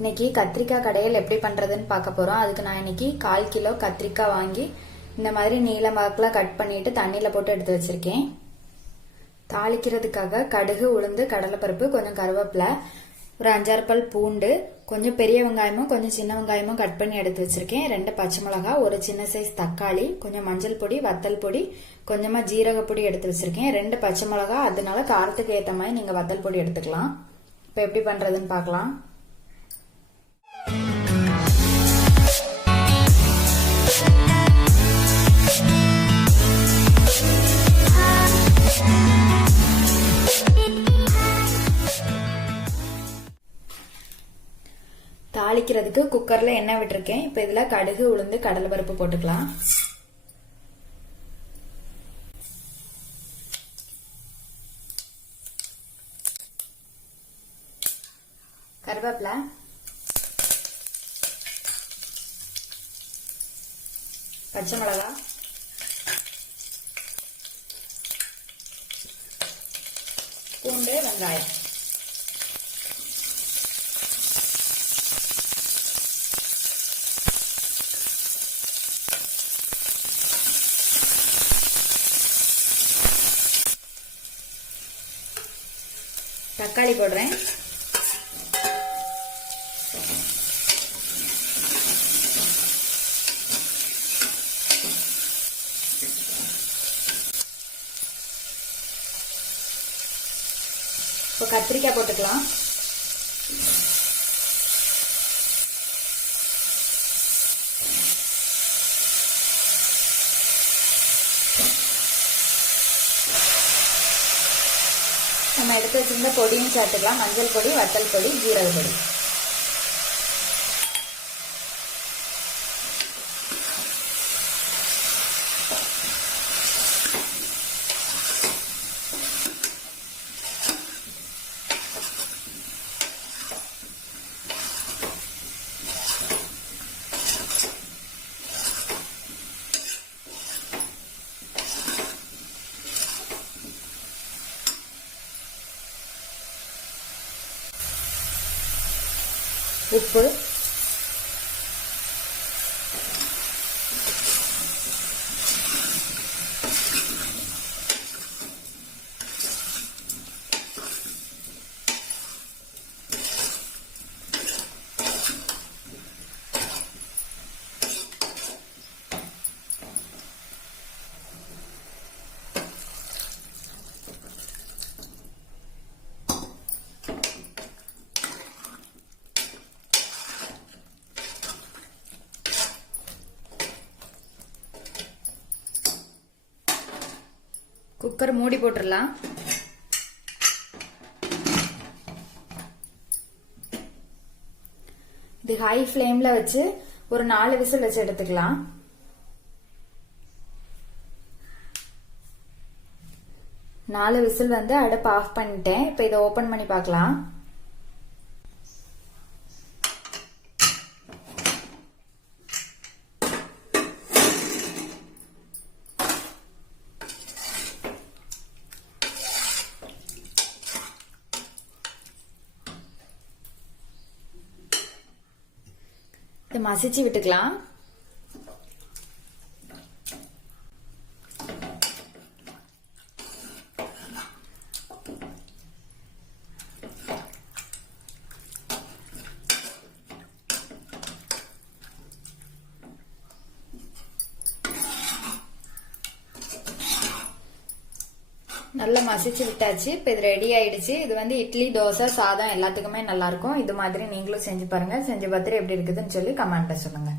இன்னைக்கு கத்திரிக்காய் கடையல் எப்படி பண்றதுன்னு பார்க்க போறோம். அதுக்கு நான் இன்னைக்கு 1/4 கிலோ கத்திரிக்காய் வாங்கி இந்த மாதிரி நீளமாக்குல கட் பண்ணிட்டு தண்ணியில போட்டு எடுத்து வச்சிருக்கேன். தாளிக்கிறதுக்காக கடுகு, உளுந்து, கடலைப்பருப்பு, கொஞ்சம் கருவேப்பிலை, ஒரு 5-6 பல் பூண்டு, கொஞ்சம் பெரிய வெங்காயமும் கொஞ்சம் சின்ன வெங்காயமும் கட் பண்ணி எடுத்து வச்சிருக்கேன். 2 பச்சை மிளகாய், ஒரு சின்ன சைஸ் தக்காளி, கொஞ்சம் மஞ்சள் பொடி, வத்தல் பொடி, கொஞ்சமா ஜீரக பொடி எடுத்து வச்சிருக்கேன். 2 பச்சை மிளகாய், அதனால காரத்துக்கு ஏற்ற மாதிரி நீங்க வத்தல் பொடி எடுத்துக்கலாம். இப்ப எப்படி பண்றதுன்னு பார்க்கலாம். தாளிக்கிறதுக்கு குக்கர்ல எண்ணெய் விட்டுருக்கேன். இப்ப இதுல கடுகு, உளுந்து, கடலை பருப்பு போட்டுக்கலாம். கருவேப்பிலை, பச்சை மிளகாய், பூண்டு, வெங்காயம். தக்காளி போடுறேன். இப்போ கத்திரிக்காய் போட்டுக்கலாம். நம்ம எடுத்து வச்சிருந்த பொடியும் சேர்த்துக்கலாம். மஞ்சள் பொடி, வத்தல் பொடி, ஜீரக பொடி. உப்பு, குக்கர் மூடி போட்டுடலாம். இது ஹை ஃப்ளேம்ல வச்சு ஒரு 4 விசில் வச்சு எடுத்துக்கலாம். நாலு விசில் வந்து அடுப்பு ஆஃப் பண்ணிட்டேன். இப்ப இதை ஓபன் பண்ணி பார்க்கலாம். இதை மசிச்சு விட்டுக்கலாம். நல்லா மசிச்சு விட்டாச்சு. இப்ப இது ரெடி ஆயிடுச்சு. இது வந்து இட்லி, தோசை, சாதம் எல்லாத்துக்குமே நல்லா இருக்கும். இது மாதிரி நீங்களும் செஞ்சு பாருங்க. செஞ்சு பார்த்துட்டு எப்படி இருக்குதுன்னு சொல்லி கமெண்ட்ல சொல்லுங்க.